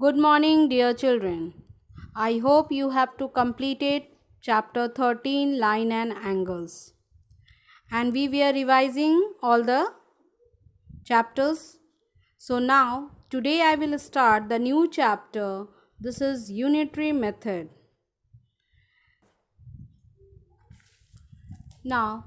Good morning, dear children. I hope you have to completed chapter 13 line and angles. And we were revising all the chapters. So now today I will start the new chapter. This is unitary method. Now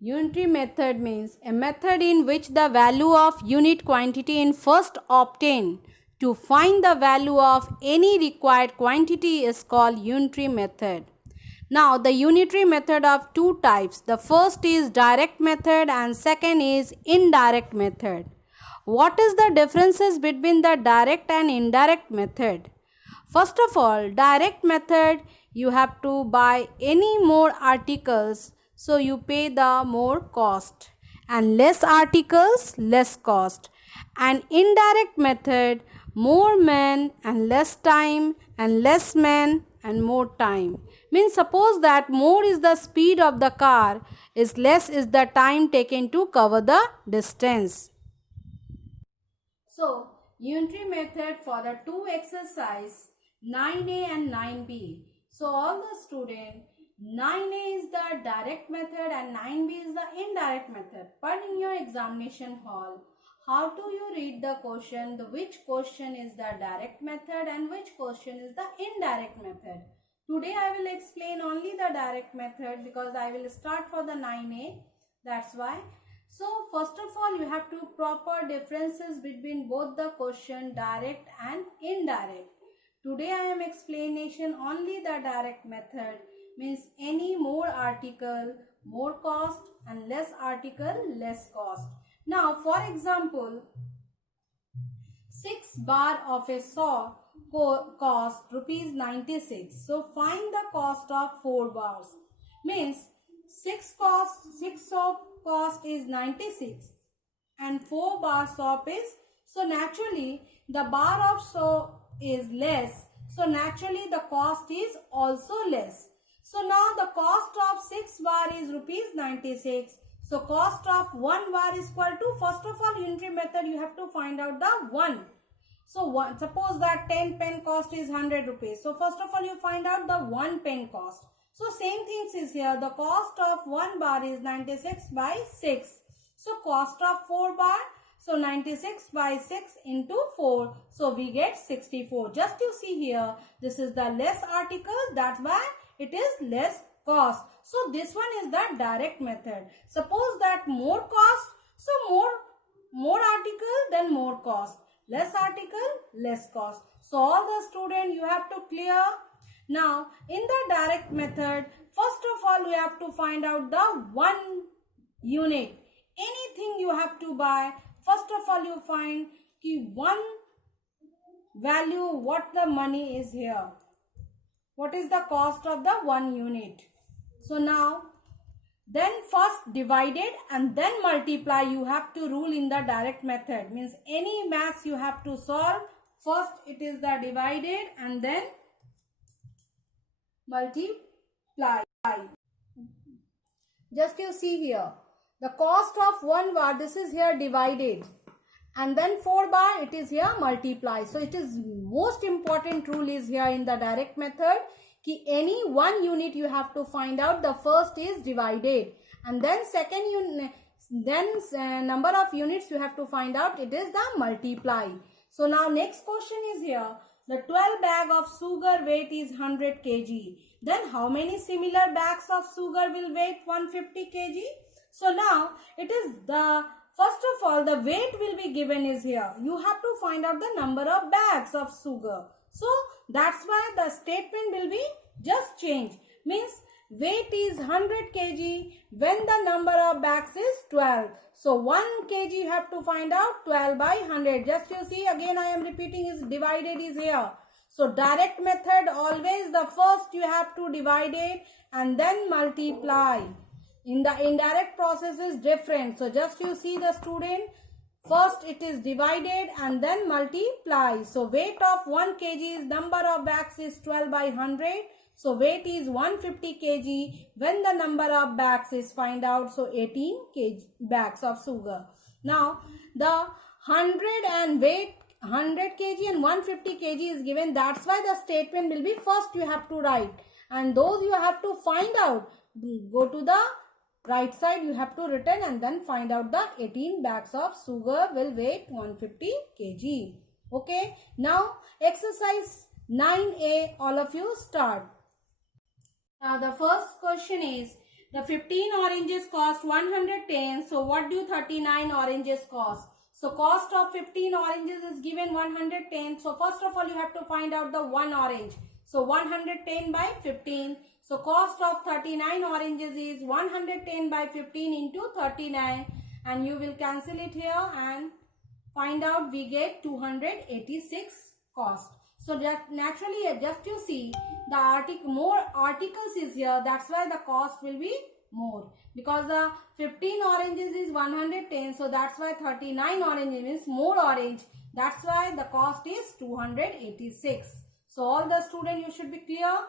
unitary method means a method in which the value of unit quantity is first obtained. To find the value of any required quantity is called unitary method. Now the unitary method of two types. The first is direct method and second is indirect method. What is the differences between the direct and indirect method? First of all, direct method you have to buy any more articles, so you pay the more cost, and less articles less cost. And indirect method, more men and less time, and less men and more time. Means suppose that more is the speed of the car, is less is the time taken to cover the distance. So, unitary method for the two exercise 9a and 9b. So, all the student 9a is the direct method and 9b is the indirect method. But in your examination hall, how do you read the question? Which question is the direct method and which question is the indirect method? Today I will explain only the direct method because I will start for the 9a. That's why. So first of all you have to proper differences between both the question direct and indirect. Today I am explanation only the direct method, means any more article more cost and less article less cost. Now for example, 6 bar of a saw cost rupees 96. So find the cost of 4 bars. Means 6 saw cost is 96 and 4 bar saw is, so naturally the bar of saw is less. So naturally the cost is also less. So now the cost of 6 bar is rupees 96. So cost of 1 bar is equal to, first of all unitary method you have to find out the 1. So suppose that 10 pen cost is 100 rupees. So first of all you find out the 1 pen cost. So same things is here. The cost of 1 bar is 96 by 6. So cost of 4 bar. So 96 by 6 into 4. So we get 64. Just you see here. This is the less articles. That's why it is less cost. So this one is the direct method. Suppose that more cost. So more article then more cost. Less article less cost. So all the student you have to clear. Now in the direct method, first of all we have to find out the 1 unit. Anything you have to buy, first of all you find ki 1 value, what the money is here. What is the cost of the 1 unit? So now then first divided and then multiply you have to rule in the direct method. Means any maths you have to solve, first it is the divided and then multiply. Just you see here, the cost of 1 bar, this is here divided, and then 4 bar it is here multiply. So it is most important rule is here in the direct method ki any 1 unit you have to find out. The first is divided and then second unit, then number of units you have to find out, it is the multiply. So now next question is here. The 12 bag of sugar weight is 100 kg. Then how many similar bags of sugar will weight 150 kg? So now it is the, first of all the weight will be given is here. You have to find out the number of bags of sugar. So that's why the statement will be just change. Means weight is 100 kg when the number of bags is 12. So 1 kg you have to find out, 12 by 100. Just you see again I am repeating is divided is here. So direct method always the first you have to divide it and then multiply. In the indirect process is different. So just you see the student, first it is divided and then multiply. So weight of 1 kg is number of bags is 12 by 100. So weight is 150 kg when the number of bags is find out. So 18 kg bags of sugar. Now the 100 and weight 100 kg and 150 kg is given. That's why the statement will be first you have to write. And those you have to find out. Go to the right side, you have to return and then find out the 18 bags of sugar will weigh 150 kg. Okay. Now exercise 9A, all of you start. Now the first question is, the 15 oranges cost 110. So what do 39 oranges cost? So cost of 15 oranges is given 110. So first of all you have to find out the one orange. So 110 by 15. So cost of 39 oranges is 110 by 15 into 39. And you will cancel it here and find out we get 286 cost. So that naturally just you see the more articles is here. That's why the cost will be more. Because the 15 oranges is 110. So that's why 39 oranges means more orange. That's why the cost is 286. So all the students, you should be clear.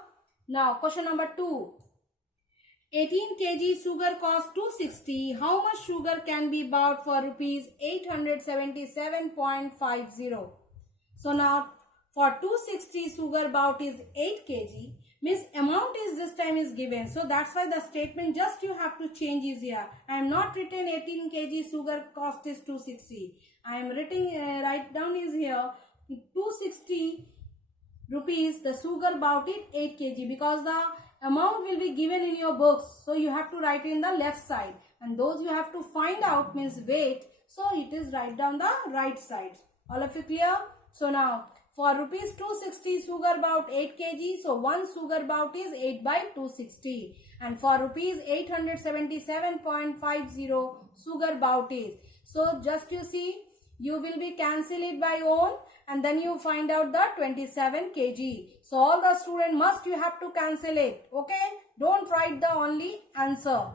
Now question number 2. 18 kg sugar cost 260. How much sugar can be bought for rupees 877.50? So now for 260 sugar bought is 8 kg. Means amount is this time is given. So that's why the statement just you have to change is here. I am not written 18 kg sugar cost is 260. I am writing write down is here 260 rupees the sugar bought it 8 kg because the amount will be given in your books. So you have to write it in the left side. And those you have to find out means weight. So it is write down the right side. All of you clear? So now for rupees 260 sugar bought 8 kg. So one sugar bought is 8 by 260. And for rupees 877.50 sugar bought is. So just you see, you will be cancel it by own and then you find out the 27 kg. So all the student must you have to cancel it. Okay. Don't write the only answer.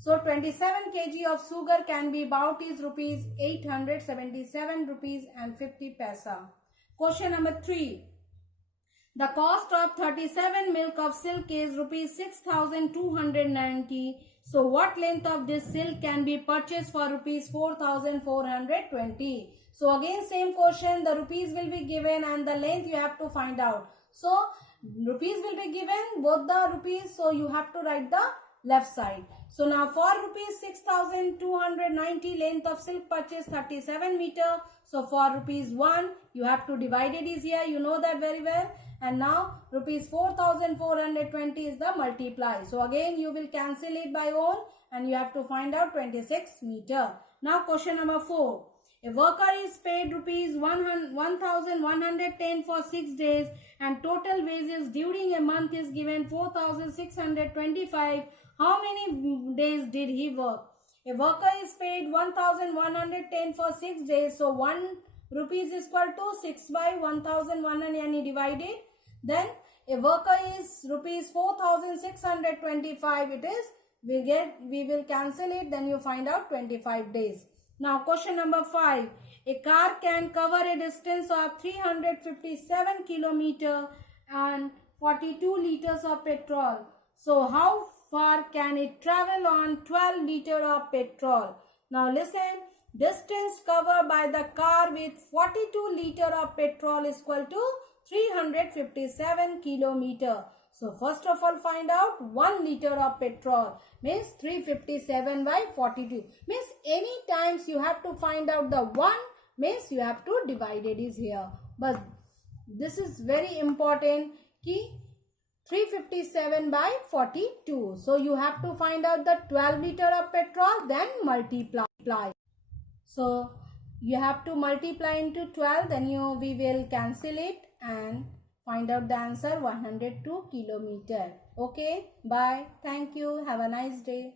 So 27 kg of sugar can be bought is rupees 877 rupees and 50 paisa. Question number 3. The cost of 37 milk of silk is rupees 6,290. So what length of this silk can be purchased for rupees 4,420? So again same question, the rupees will be given and the length you have to find out. So rupees will be given, both the rupees, so you have to write the left side. So now for rupees 6,290 length of silk purchase 37 meter. So for rupees 1 you have to divide it is here, you know that very well. And now rupees 4,420 is the multiply. So again you will cancel it by own and you have to find out 26 meter. Now question number 4. A worker is paid rupees 1,110 for 6 days and total wages during a month is given 4,625. How many days did he work? A worker is paid 1,110 for 6 days. So 1 rupees is equal to 6 by 1,100 and he divided. Then a worker is rupees 4,625. It is, we will cancel it. Then you find out 25 days. Now question number 5. A car can cover a distance of 357 kilometer and 42 liters of petrol. So how far can it travel on 12 liter of petrol? Now listen, distance covered by the car with 42 liter of petrol is equal to 357 kilometer. So first of all find out 1 liter of petrol means 357 by 42. Means any times you have to find out the 1 means you have to divide it is here. But this is very important key. 357 by 42. So you have to find out the 12 liter of petrol, then multiply. So you have to multiply into 12, then we will cancel it and find out the answer 102 kilometer. Okay, bye. Thank you. Have a nice day.